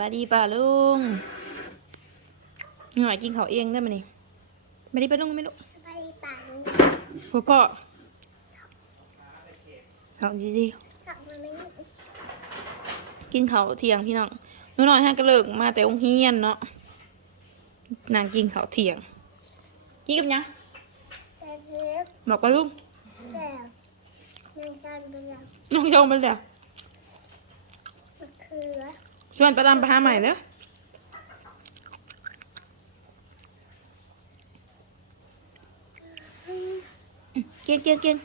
บายดีป่าลุงหน่อยกินเขาวเองได้ไหมนี่ไม่ได้ไปลุงไม่ลุงไปป่าลุงพ่อพ่อเขาดีดีกลับมาไม่หนีๆกินเขาวเที่ยงพี่น้องหนูหน่อยห้ากระเลิกมาแต่องเฮียนเนาะนางกินเขาวเที่ยงกินกับหยังแต่เล็กบอกว่าลุงแต่แมงกันเป็นแบบน้องจงไปแล้วมะเขือ ชวนไปตามไปหาใหม่เด้อเก่งเก่งเก่ง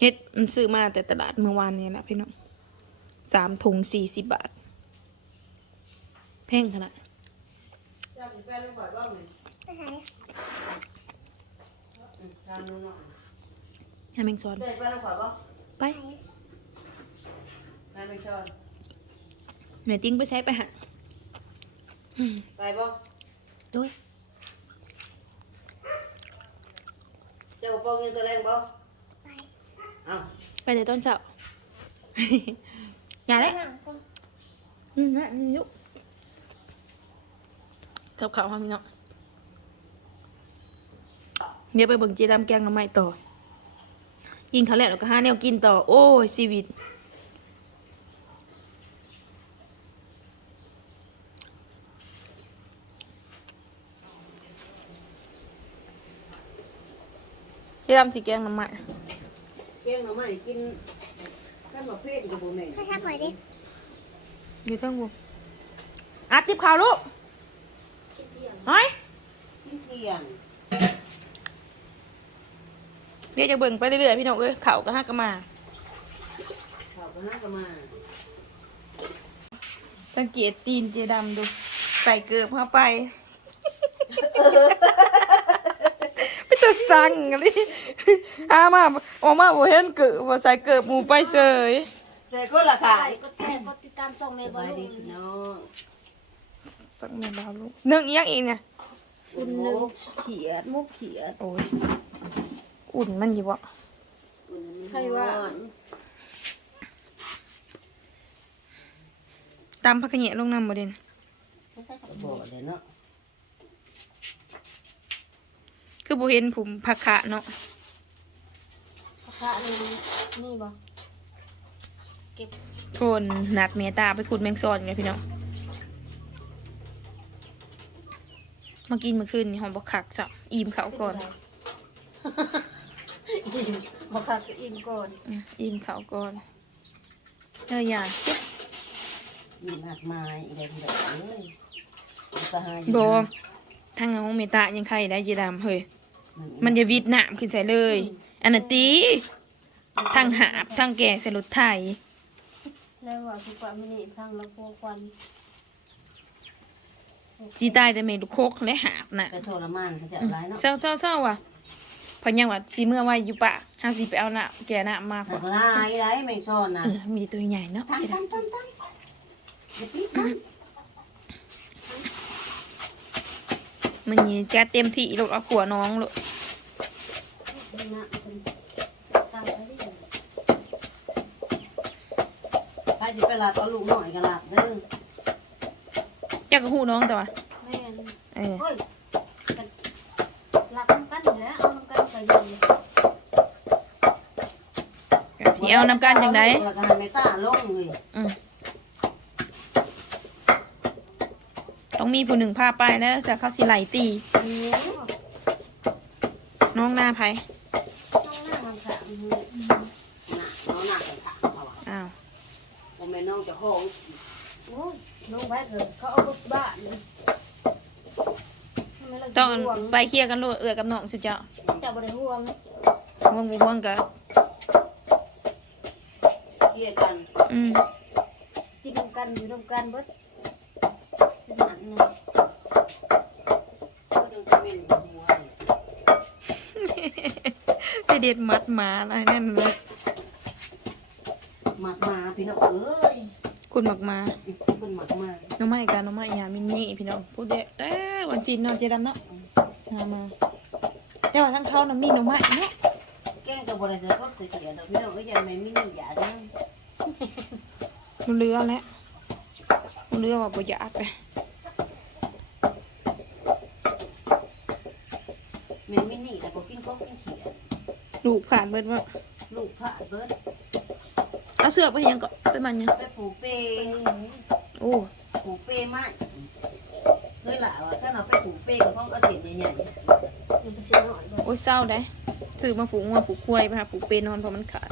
เฮ็ดมันซื้อมาแต่ตลาดเมื่อวานนี้แหละพี่น้องสามถุงสี่สิบบาท แพงขนาดอยากเป็นแฟนลูกข่อยบ้างไหมไปไหนอืมทางนู้นหน่อยให้แมงซอนเป็นแฟนลูกข่อยบ้างไป นายไม่ชอบแม่ติ้งไปใช้ไปหาอืมไปบ้างด้วยเจ้าปองเงินตัวแรงบ้างไปเอ้าไปแต่ต้นเช้าอย่าเลยหนังก็อืมนะนี่ยุกกับข้าวห้องนี้เนาะเดี๋ยวไปเบิ่งเจดำแกงหน้ำไม้ต่อ กินข้าวแล้วแล้วก็หาแนวกินต่อ โอ้ยชีวิต เจดำสิแกงหน้ำไม้เกี้ยงหน่อไม้กินข้าวหมกเพชรกับบุแม่ถ้าชักหน่อยดิอยู่เทั้งบุอะติบข่าวลูกเฮ้ยกินเที่ยงเดี๋ยวจะเบิ่งไปเรื่อยๆพี่น้องเอ้ยเขาก็ฮักกันมาข้าวก็ห้าก็มาสังเกตตีนเจดำดู ใส่เกือบเข้าไปไปตัว สั่งอะไรอามาออกมาบ่เห็นเกือบบ่ใส่เกือบหมูไปเฉยใส่ก็ราคาใส่ก็แชร์ก็ติดตามส่งในสบอบายลดีลูนพี่น้องสักแม่ดาวลูกหนึ่งอีกอยังอีกเนี่ยอุ่นหมูเขียดมุกเขียดโอ้ยอุ่นมันอยู่บ่อุ่นมันใครว่าร้อนตำผักกะเหยะลงน้ำบ่เด่นไม่ใช่กับบ่เลยเนาะ คือบ่เห็นผมผักขะเนาะพระนี่นี่บ่เก็บโทนหนัดเมตาไปขุดแมงซอนอยู่เลยพี่น้องมากินเมื่อคืนนี่หอมบ่คักจ้ะอิ่มเขาวก่อนบอกค่ะจะอินก่อนอืมอิ่มเขาวก่อนเอออย่าเจ๊ะมีหนักไม้อะไรแบบนี้เลยไปหาบอทางของเมตายังใครได้เจดามเฮ้ย มันจะวิดหนามขึ้นใส่เลย อันนั้นตีทางหาบทางแกงใส่รถไถแล้วว่าคือความมินิทางละโพควันจีตายแต่เมลูกโคกและหาบน่ะไปทรมานเขาจะร้ายเนาะเศร้าเศร้าเศร้าว่ะเพอยังว่าสีเมื่อไว้อยู่ปะห้าสิไปเอาหน้าแกหน้ามาหัก่อนกร้ายไรแมงซ่อนนะเออมีตัวใหญ่เนาะตั้มเจดาตั้มมตั้มตั้มอย่าปิดตั้ มมันนี่แกเต็มที่ลูกเอาขัวน้องลูกนะเป็นตามไปที่ไหนถ้าจะไปลาเอาลูกหน่อยก็ลาเด้ออยากกระหูน้องแต่ว่าแม่นเออโอ้ยกันรักกันอยู่แล้วเอากันไปอยู่พี่เอาน้ำกันจังได แล้วก็ให้แม่ตาลงเลย อืมต้อง มีผู้หนึ่งพาไปแล้วจะเข้าสิไหลตีเนี้ยน้องหน้าไผต้องหน้ามันค่ะหนักเนาะหนักกันค่ะเอาว่ะอ้าวผมแม่น้องเจะโค้งโอ้ยน้องแพทย์เลยเขาเอารถบ้านเลยต้องไปเคลียร์กันโลดเอือกับน้องสุดเจ้าจะบริห่วงห่วงบ่ห่วงกะเคลียร์กันอืมกินนำกันอยู่นำกันเบิดเป็น หนังนะก็ยังจะเป็นหัวเลยไปเด็ดมัดหมาอะไรนั่นเลยหมักมาพี่น้องเอ้ยคุณหมักหมาเป็นหมักมาน้องไม้กันน้องไม้ยามินนี่พี่น้องพูดเด็ดแต่วันจีนเนาะเจดำเนาะหามาแต่ว่าทั้งเขาน่ะมีน้องไม้เนาะแกงกับบริษัทก็เสียดอกพี่น้องก็ยังไม่มีหยาเด้อ มันเรือแล้วมันเรือว่าบ่อยากไป ม่ไม่นี่แต่ก็กินก็กินเขียดลูกผ่านเบิดว่าลูกผ่าเบิดเอาเสือกไปยังก็ไปมันยังไปผูกเปโอ้ผูกเปไม้เคยหล่าว่าถ้าเราไปผูกเปก็ต้องเอาเศษใหญ่ยังไปซื้อหน่อยบ่โอ้ยเศร้าได้ซื้อมาปลูกงัวปลูกควายไปหาปลูกเป็นนอนเพราะมันขาด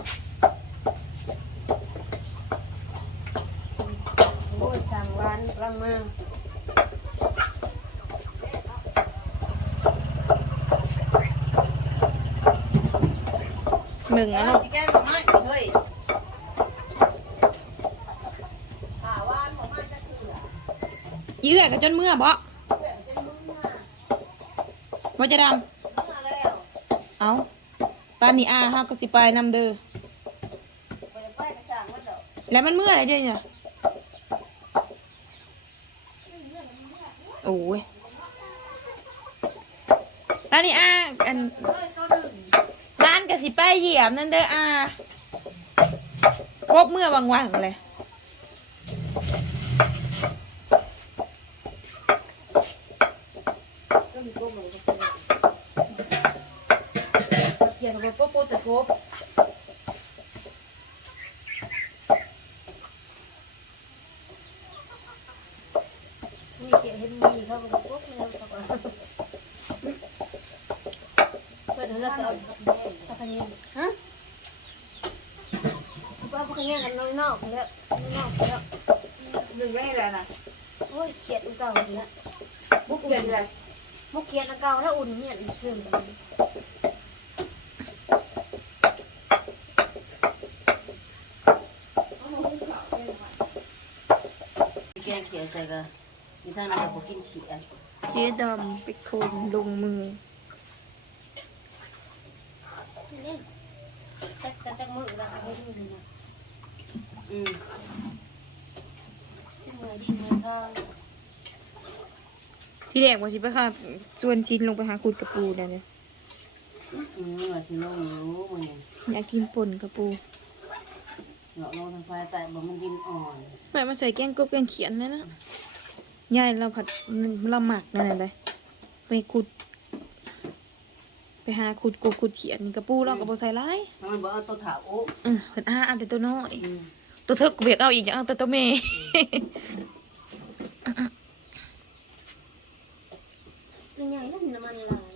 โอ้ยสั่งร้านรังมา หนึ่งๆอะเอาเนาะสิแกงกับไม้เฮ้ยผ่าว่านของไม้จะคืออะยื้อกันจนเมื่อบ่เป็นมึงอะว่าจะดมึงอะแล้วำเอาปานนี้อาเฮาก็สิไปนำเด้อไปไปกระช่างมันดอกแล้วมันเมื่ออะไรเดี๋ยวนี้น่ะโอ้ยปานนี้อาอัน สิไปเหยียบนั่นเด้ออาครบเมื่อวังๆเลยก็มีตัวหนึ่งเกี่ยวกับโป๊ะโป๊ะจะครบนี่เกี่ยวเห็นมีเขาก็บอกโป๊ะแล้วเขาก็เปิดแล้วก็เอา ตะกันเย็นฮะว่าพวกนี้กันนอกๆแล้วนอกๆแล้วหนึ่งไม่อะไรนะโอ้ยเขียดอันเก่าอีกแล้วบุกเปลี่ยนเลยมุกเขียดอันเก่าแล้วอุ่นเนี่ยอีกซึ่งแกงเขียดใส่ก็มีท่านอะไรบอกกินเขียดเจ๊ดำไปคนลงมือ นี่จักจักจักมือละให้ดูดีนะ อืมมือดีมือข้างที่แรกว่าสิไปค่ะส่วนชิ้นลงไปหาขุดกระปูนั่นเนี่ยอืมว่าสิลงรู้มึงเนี่ยอยากกินป่นกระปูเหงาลงทางไฟแต่บ่มันดินอ่อนแม่มาใส่แกงกบแกงเขียนเลยนะยายเราผัดเราหมักนั่นแหละเลยไปขุด ไปหาขุดกบขุดเขียนนี่กระปูเราก็บ่ใส่ร้ายถ้ามันบอกเอาตัวถาโอ้เออเพิ่นอ้าอันแต่ตัวน้อยอืม ตัวเทิกเบียกเอาอีกอย่างเอาแต่ตัวเมย์ยังไงนั่นน้ำมันลาย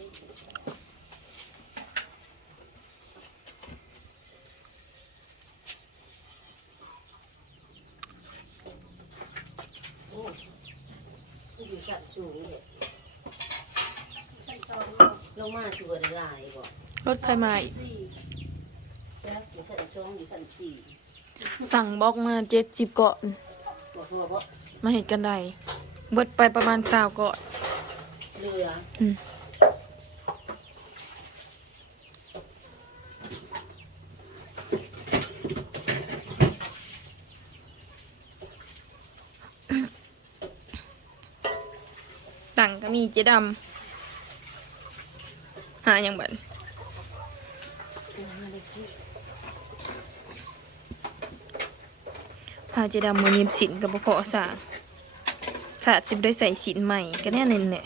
โอ้ผู้อยู่ชั้นสูงเนี่ยใส่ซองลงมาชัวร์ได้หลายบ่รถใครมาอีกสี่แล้วอยู่ชั้นสองอยู่ชั้นสี่ สั่งบล็อกมาเจ็ดสิบก่อนตัวทั่วบ่มาเห็ดกันได้เบิดไปประมาณสาวก่อนเรืออืมตังก็มีเจ๊ดำหาอย่างบัน พาเจ๊ดำมือเนียบสินกับพอสร้างขาดสิบได้ใส่สินใหม่ก็แน่นแหละ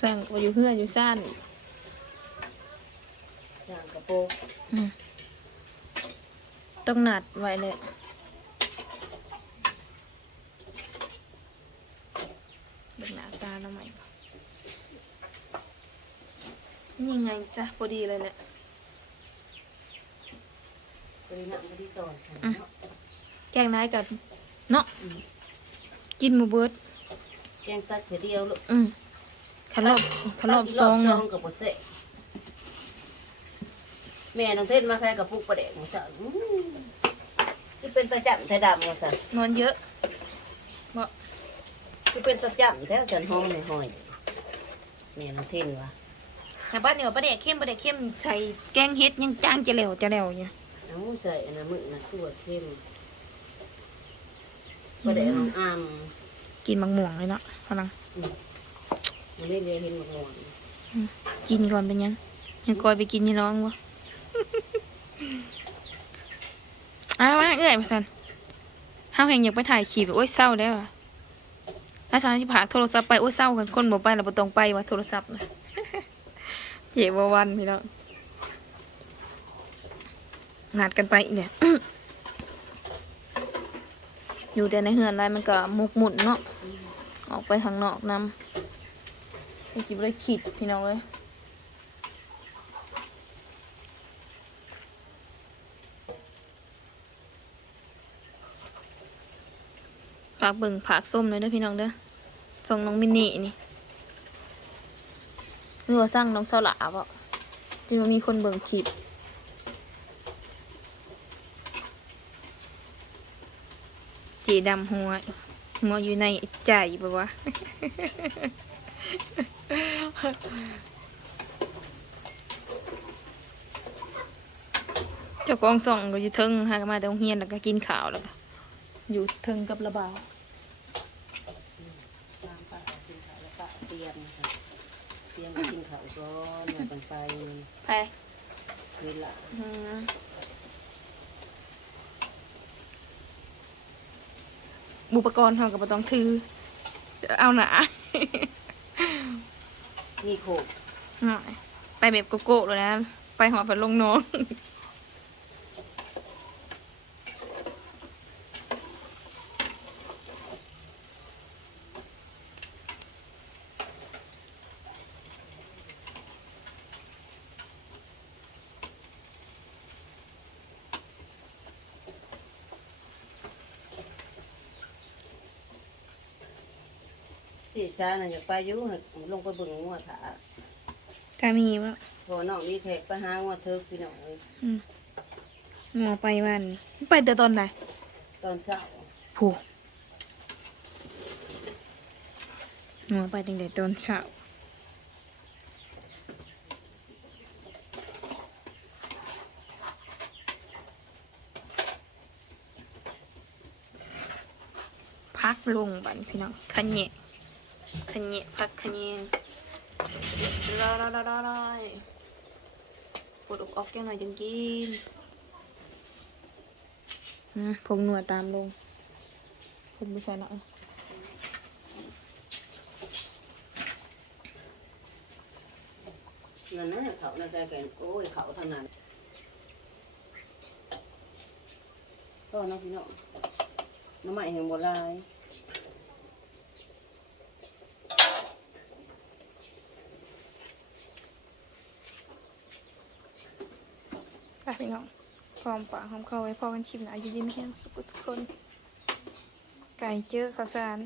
สร้างก็อยู่เพื่อนอยู่ซ่านอีกช่างกระโปรงต้องนัดไว้เลยเด็กหน้าตาเราใหม่ก่อนนี่ไงจ้ะพอดีเลยแหละบริณะบริตอนค่ะอืมแกงน้ายกับเนาะกินหมูเบิดแกงตักเสียเดียวลูกอืมขนมขนมซองซอเนาะงกับบ่เสะแม่น้องเทศมาแค่กับปุกประเด็กมาสั่งที่เป็นตะจับไทยดำมาสั่งนอนเยอะที่เป็นตะจับแท้ฉันห้องในห้อยแม่น้องเทศวะแต่บ้านเหนือประเดกเข้มประเดกเข้มใส่แกงเฮ็ดยังจ้างจะแล้วจะแล้วเนี่ยเอาใส่อันนั้นมึกนะตัวเข้ม ประเด็กน้องอามกินมังม่วงเลยเนาะพลังมันได้เรียนเห็นหมดหมดกินก่อนเป็นยังให้กอยไปกินยี่น้องวะอ้าวว่าเอ้อยมาสันห้าวแห่งอยากไปถ่ายคลิปโอ้ยเศร้าแล้วอะถ้าฉันสิพากโทรศัพท์ไปโอ้ยเศร้ากันคนบ่ไปแล้วบ่ต้องไปว่าโทรศัพท์นะเจ็บบ่วันพี่น้องนัดกันไปอีกเนี่ย อยู่แต่ในเฮือนไรมันก็มุกหมุนเนาะออกไปข้างนอกนำไอ้สิบ่ได้คิดพี่น้องเอ้ยฝากเบิ่งผักส้มเลยเด้อพี่น้องเด้อส่งน้องมินนี่นี่หรือว่าสร้างน้องเสาหลาบ่จริงว่ามีคนเบิ่งคลิป จีดำหัวหัวอยู่ในใจบ่วะเจ้าของส่องก็อยู่เทิงหากันมาแต่โรงเรียนแล้วก็กินข้าวแล้วก็อยู่เทิงกับระบาวตามป้ากินข้าวแล้วป้าเตรียมค่ะเตรียมกินข้าวก่อนมากันไปไปเวลา บุปกรณ์เขาก็บ่ต้องถือ เอาหนามีโขกหน่อยไปแบบโกโก้เลยนะ ไปหอพัดลงน้อง ที่ช้าน่ะอยากไปอยู่ให้ลงไปเบิ่งงัวถากามีว่าพอน้องนี่แทกไปหางัวเทิกพี่น้องเอ้ยหมอไปวันนี้ไปแต่ตอนไหนตอนเช้าผู้หมอไปตั้งแต่ตอนเช้าพักลงบันพี่น้องขะแหนะ ขะแหนะพักขะแยงรอรอรอรอรอปวดอกออกแก้หน่อยจังกินนะพงหนวดตามลง ผมไม่ใช่เนาะนั่นนะเขาน่ะใจแก่โอ้ยเขาเท่านั้นก็น้องพี่น้องน้ำใหม่แห่งโบราณ พี่น้องพร้อมปากพร้อมเข้าไว้พอกันคลิปหนาอยู่ยิ้มแห้งสุขสุขคน ไก่เจอข้าวสาร